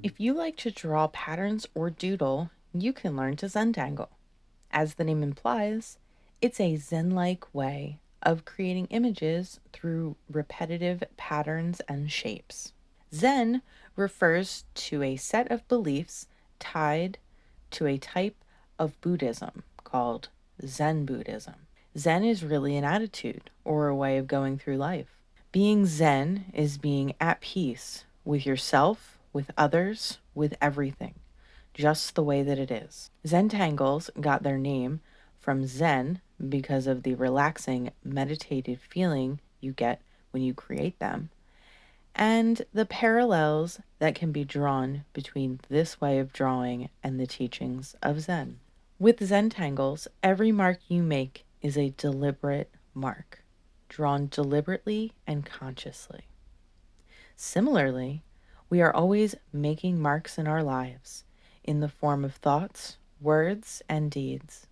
If you like to draw patterns or doodle, you can learn to Zentangle. As the name implies, it's a Zen-like way of creating images through repetitive patterns and shapes. Zen refers to a set of beliefs tied to a type of Buddhism called Zen Buddhism. Zen is really an attitude or a way of going through life. Being Zen is being at peace with yourself, with others, with everything, just the way that it is. Zentangles got their name from Zen because of the relaxing, meditative feeling you get when you create them, and the parallels that can be drawn between this way of drawing and the teachings of Zen. With Zentangles, every mark you make is a deliberate mark, drawn deliberately and consciously. Similarly, we are always making marks in our lives in the form of thoughts, words, and deeds.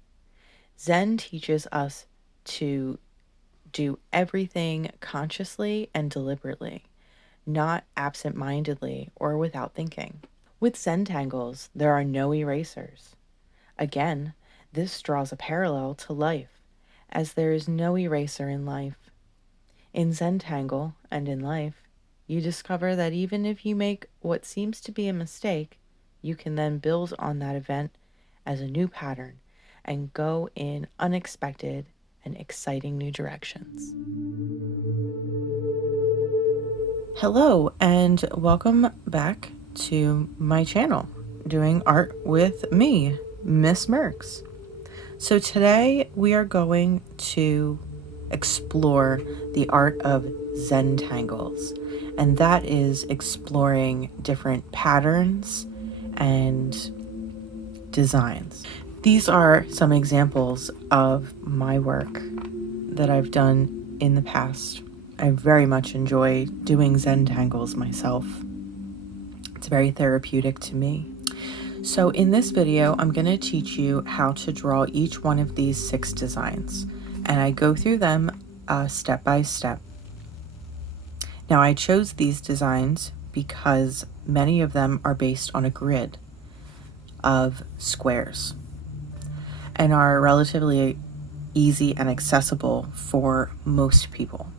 Zen teaches us to do everything consciously and deliberately, not absent-mindedly or without thinking. With Zentangles, there are no erasers. Again, this draws a parallel to life, as there is no eraser in life. In Zentangle and in life, you discover that even if you make what seems to be a mistake, you can then build on that event as a new pattern and go in unexpected and exciting new directions. Hello, and welcome back to my channel, doing art with me, Miss Merks. So today we are going to explore the art of Zentangles, and that is exploring different patterns and designs. These are some examples of my work that I've done in the past. I very much enjoy doing Zentangles myself. It's very therapeutic to me. So in this video, I'm going to teach you how to draw each one of these 6 designs, and I go through them step by step. Now, I chose these designs because many of them are based on a grid of squares and are relatively easy and accessible for most people.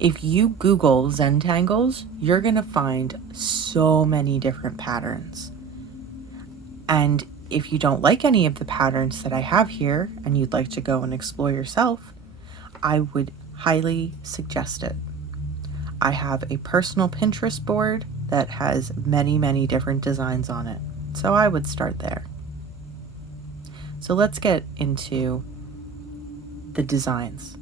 If you Google Zentangles, you're going to find so many different patterns. And if you don't like any of the patterns that I have here and you'd like to go and explore yourself, I would highly suggest it. I have a personal Pinterest board that has many, many different designs on it. So I would start there. So let's get into the designs.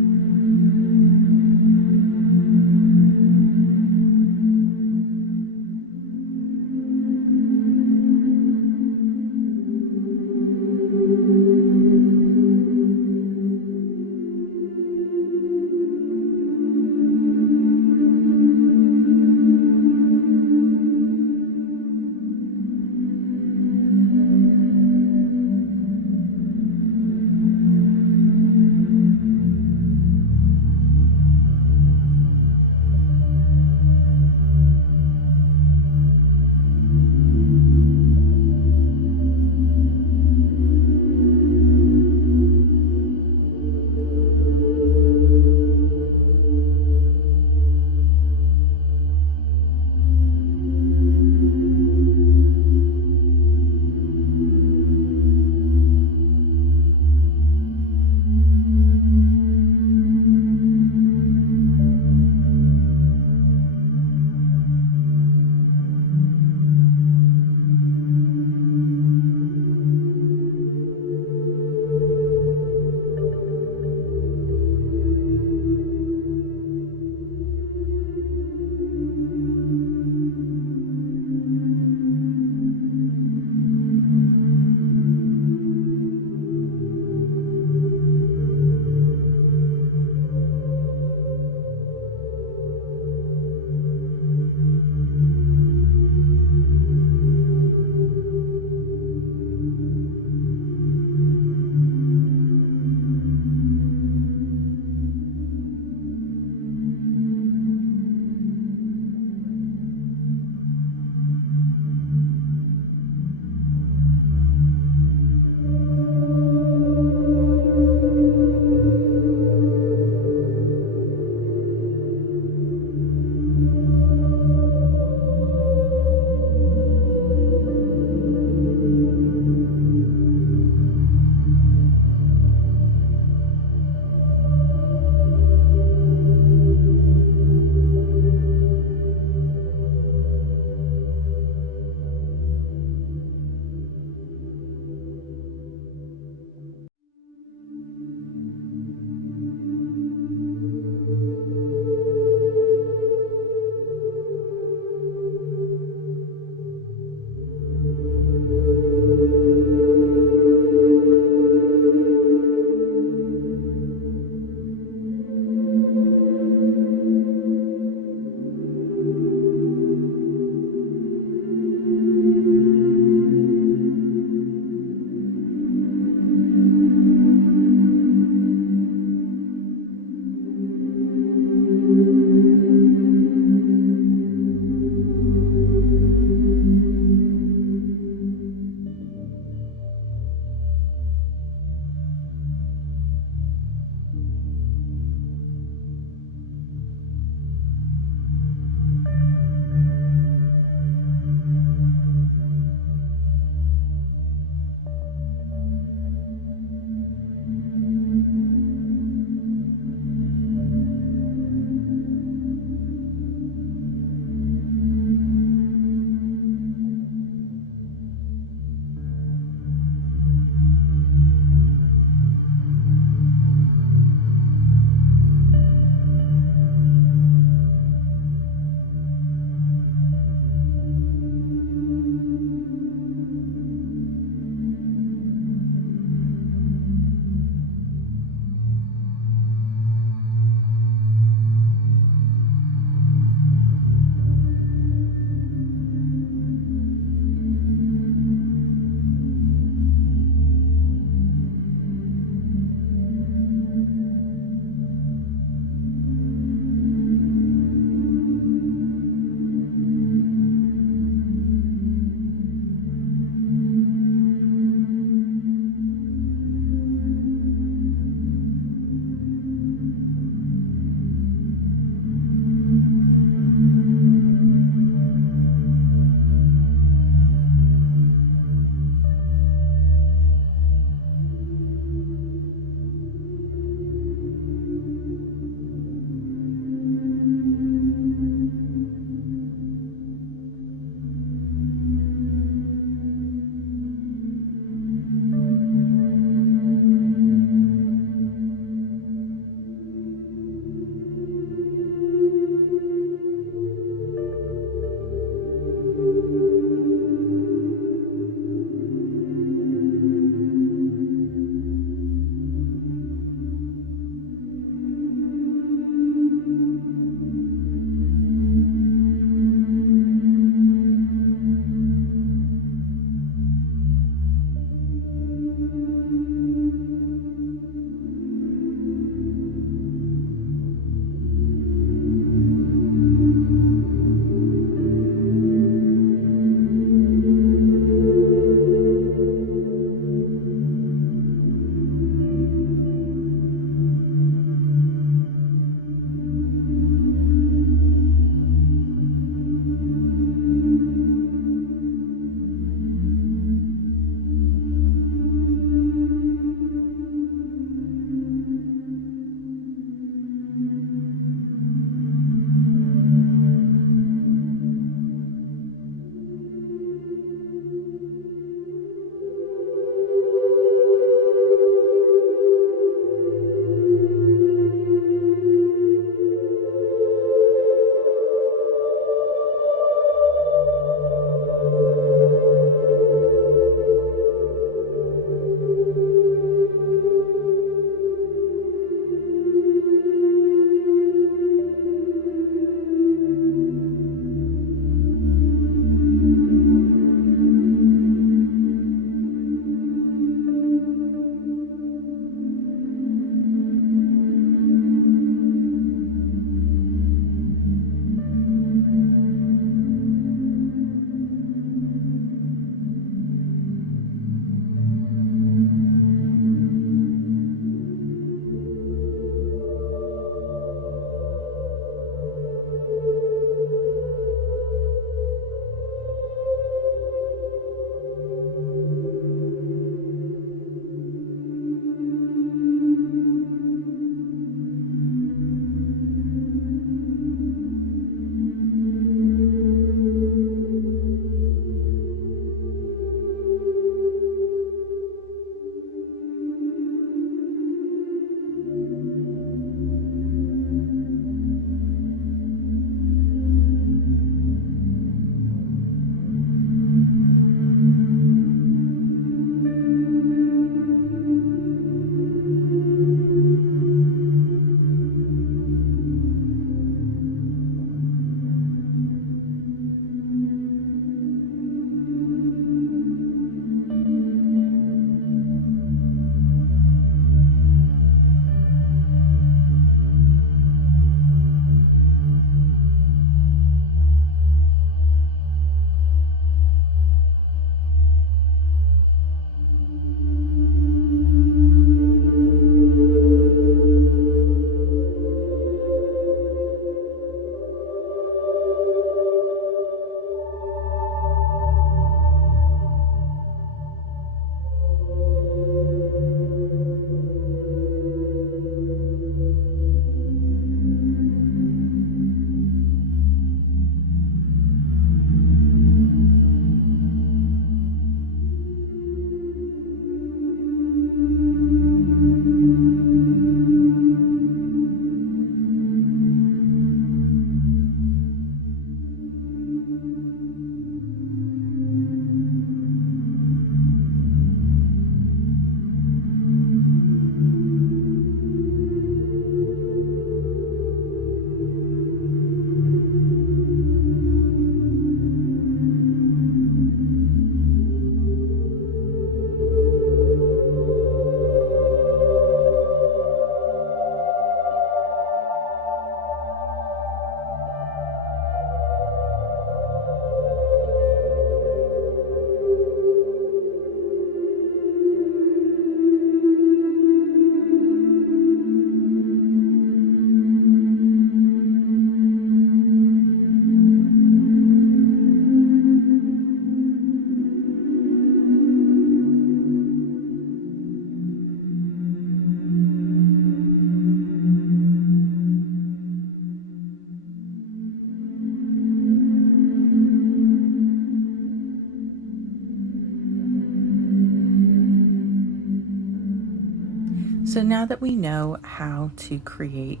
So now that we know how to create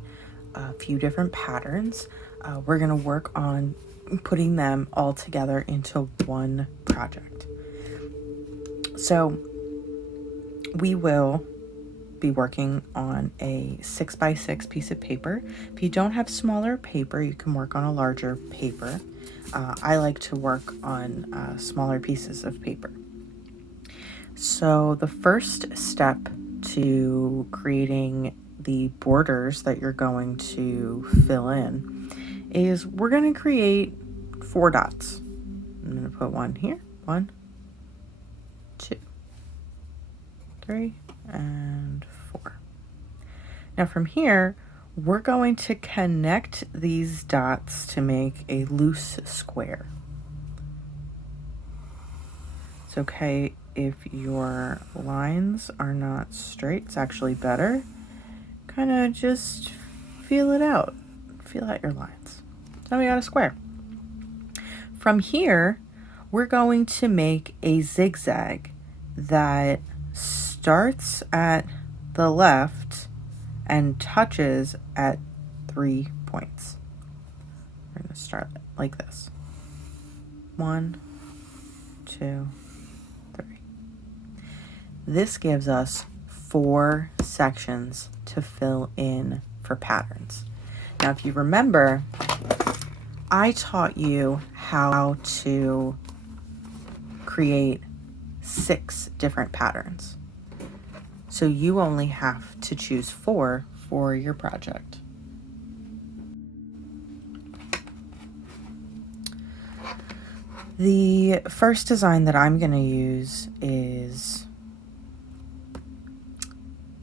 a few different patterns, we're going to work on putting them all together into one project. So we will be working on a 6x6 piece of paper. If you don't have smaller paper, you can work on a larger paper. I like to work on smaller pieces of paper. So the first step to creating the borders that you're going to fill in is we're going to create 4 dots. I'm going to put one here, 1, 2, 3, and 4. Now from here, we're going to connect these dots to make a loose square. It's okay if your lines are not straight. It's actually better. Kind of just feel it out. Feel out your lines. So we got a square. From here, we're going to make a zigzag that starts at the left and touches at 3 points. We're going to start like this. 1, 2, 3. This gives us 4 sections to fill in for patterns. Now, if you remember, I taught you how to create 6 different patterns. So you only have to choose 4 for your project. The first design that I'm going to use is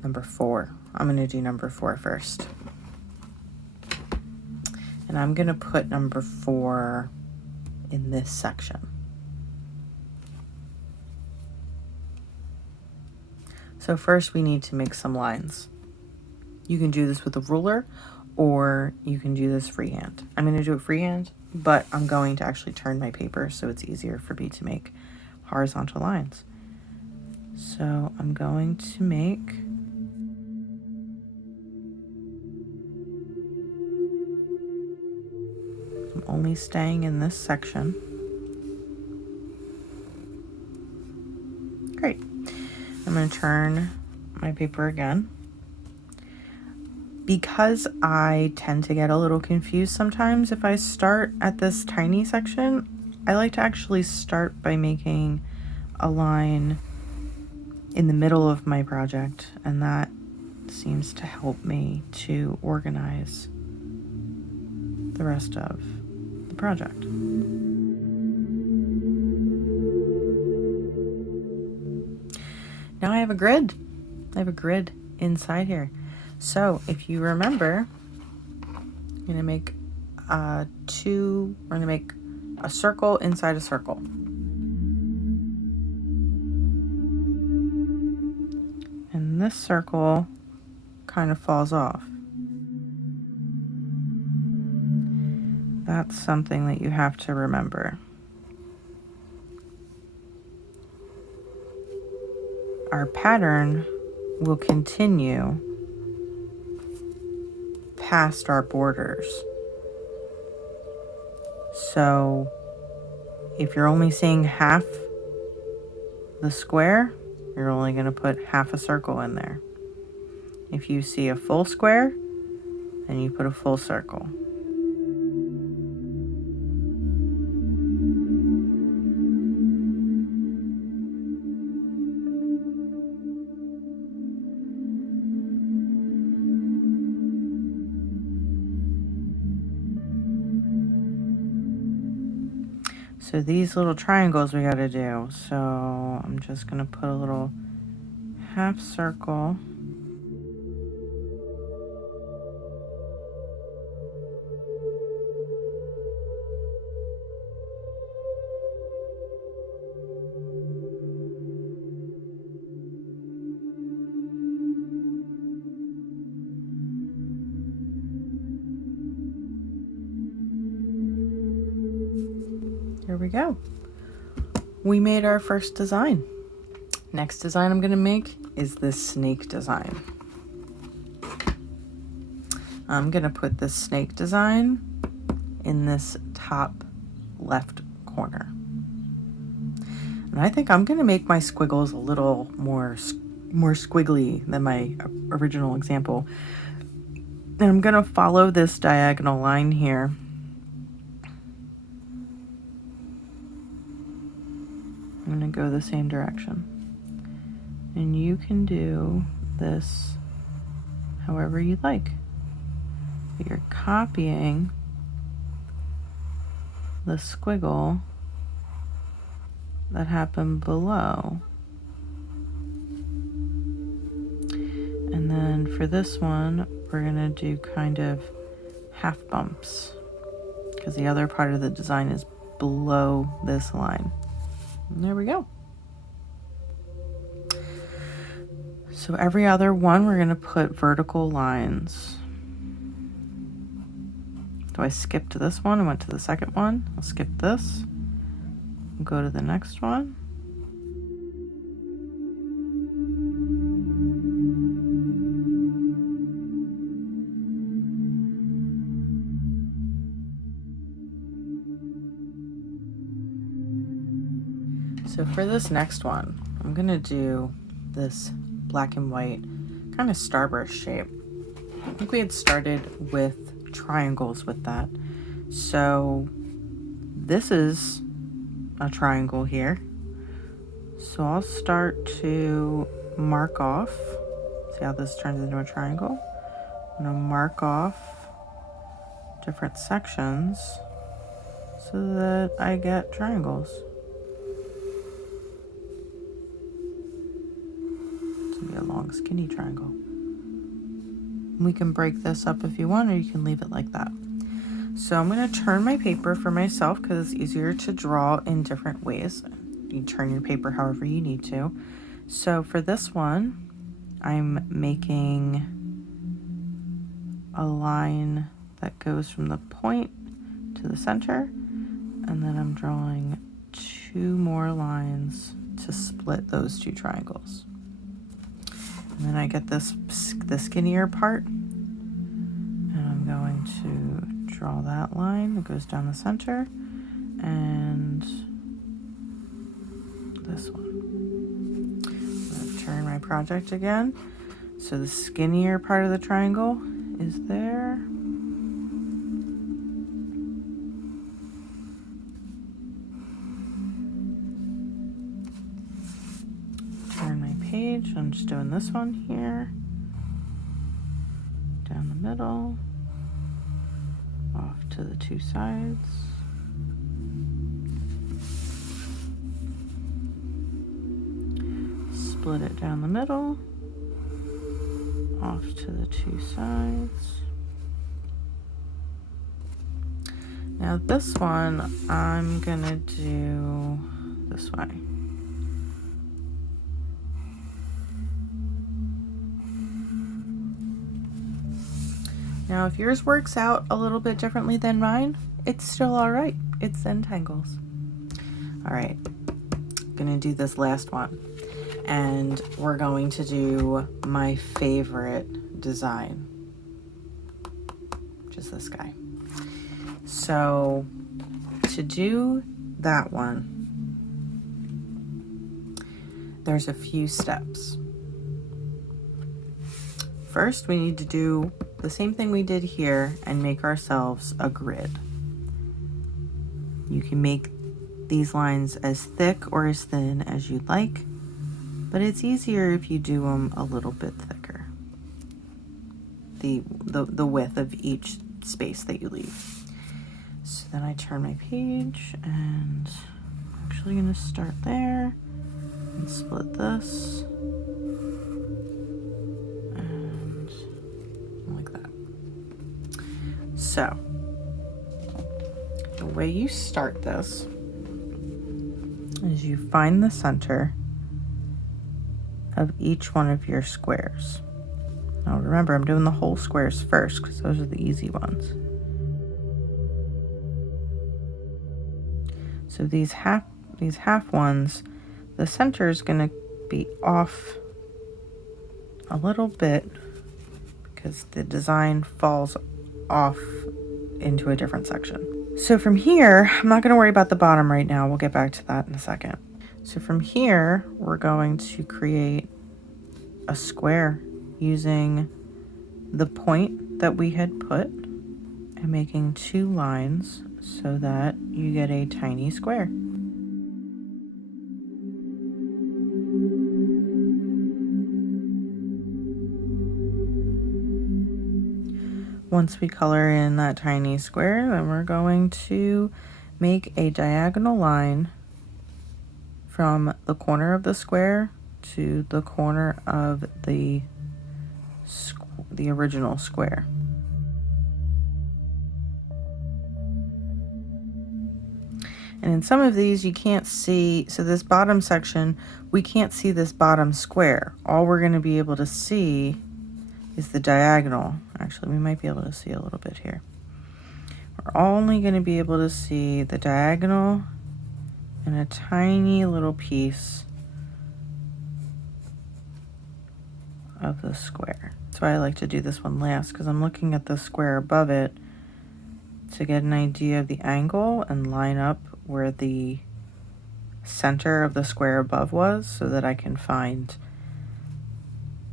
number 4. I'm going to do number 4 first. And I'm going to put number 4 in this section. So first we need to make some lines. You can do this with a ruler or you can do this freehand. I'm going to do it freehand, but I'm going to actually turn my paper so it's easier for me to make horizontal lines. So I'm going to make I'm only staying in this section. Great. I'm going to turn my paper again. Because I tend to get a little confused sometimes if I start at this tiny section, I like to actually start by making a line in the middle of my project, and that seems to help me to organize the rest of the project. Now I have a grid. I have a grid inside here. So if you remember, I'm going to make we're going to make a circle inside a circle. And this circle kind of falls off. That's something that you have to remember. Our pattern will continue past our borders. So if you're only seeing half the square, you're only going to put half a circle in there. If you see a full square, then you put a full circle. So these little triangles we got to do. So I'm just going to put a little half circle. Here we go. We made our first design. Next design I'm going to make is this snake design. I'm gonna put this snake design in this top left corner. And I think I'm gonna make my squiggles a little more squiggly than my original example. And I'm gonna follow this diagonal line here. I'm gonna go the same direction. And you can do this however you like. You're copying the squiggle that happened below. And then for this one, we're gonna do kind of half bumps because the other part of the design is below this line. And there we go. So every other one, we're gonna put vertical lines. So I skipped this one and went to the second one. I'll skip this and go to the next one. So for this next one, I'm gonna do this black and white kind of starburst shape. I think we had started with triangles with that. So this is a triangle here. So I'll start to mark off. See how this turns into a triangle? I'm gonna mark off different sections so that I get triangles. Be a long skinny triangle. We can break this up if you want, or you can leave it like that. So I'm going to turn my paper for myself because it's easier to draw in different ways. You turn your paper however you need to. So for this one, I'm making a line that goes from the point to the center, and then I'm drawing 2 more lines to split those 2 triangles. And then I get the skinnier part, and I'm going to draw that line that goes down the center, and this one. I'm going to turn my project again. So the skinnier part of the triangle is there. Turn my page. I'm just doing this one here. Down the middle. Off to the 2 sides. Split it down the middle. Off to the 2 sides. Now this one I'm gonna do this way. Now if yours works out a little bit differently than mine, it's still all right. It's Zentangles. All right, gonna do this last one. And we're going to do my favorite design, which is this guy. So to do that one, there's a few steps. First, we need to do the same thing we did here and make ourselves a grid. You can make these lines as thick or as thin as you'd like, but it's easier if you do them a little bit thicker. The width of each space that you leave. So then I turn my page, and I'm actually gonna start there and split this. And like that. So the way you start this is you find the center of each one of your squares. Now remember, I'm doing the whole squares first because those are the easy ones. So these half ones, the center is going to be off a little bit because the design falls off into a different section. So from here, I'm not going to worry about the bottom right now. We'll get back to that in a second. So from here, we're going to create a square using the point that we had put and making 2 lines so that you get a tiny square. Once we color in that tiny square, then we're going to make a diagonal line from the corner of the square to the corner of the original square. And in some of these you can't see, so this bottom section, we can't see this bottom square. All we're going to be able to see is the diagonal. Actually, we might be able to see a little bit here. We're only going to be able to see the diagonal and a tiny little piece of the square. That's why I like to do this one last, because I'm looking at the square above it to get an idea of the angle and line up where the center of the square above was so that I can find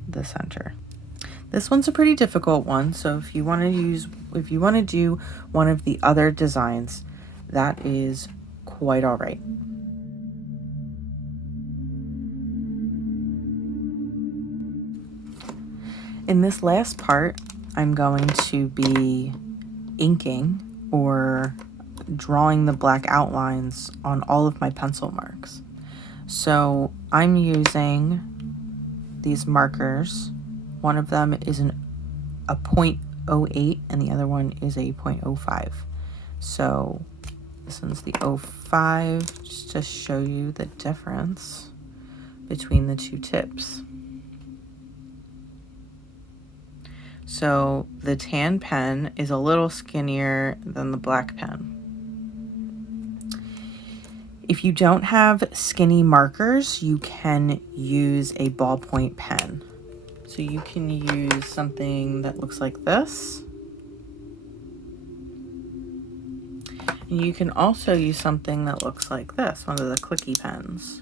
the center. This one's a pretty difficult one, so if you want to do one of the other designs, that is quite all right. In this last part, I'm going to be inking or drawing the black outlines on all of my pencil marks. So I'm using these markers. One of them is a 0.08 and the other one is a 0.05. So this one's the 05, just to show you the difference between the 2 tips. So the tan pen is a little skinnier than the black pen. If you don't have skinny markers, you can use a ballpoint pen. So you can use something that looks like this. And you can also use something that looks like this, one of the clicky pens,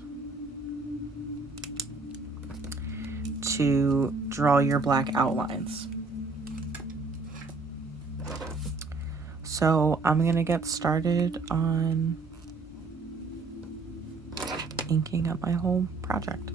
to draw your black outlines. So I'm going to get started on inking up my whole project.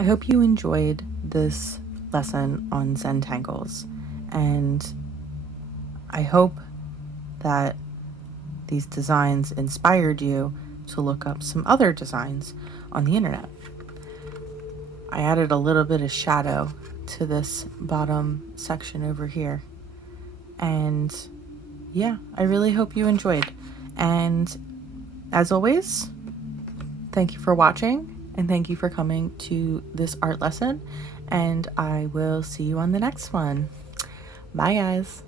I hope you enjoyed this lesson on Zentangles, and I hope that these designs inspired you to look up some other designs on the internet. I added a little bit of shadow to this bottom section over here. And yeah, I really hope you enjoyed. And as always, thank you for watching and thank you for coming to this art lesson. And I will see you on the next one. Bye, guys.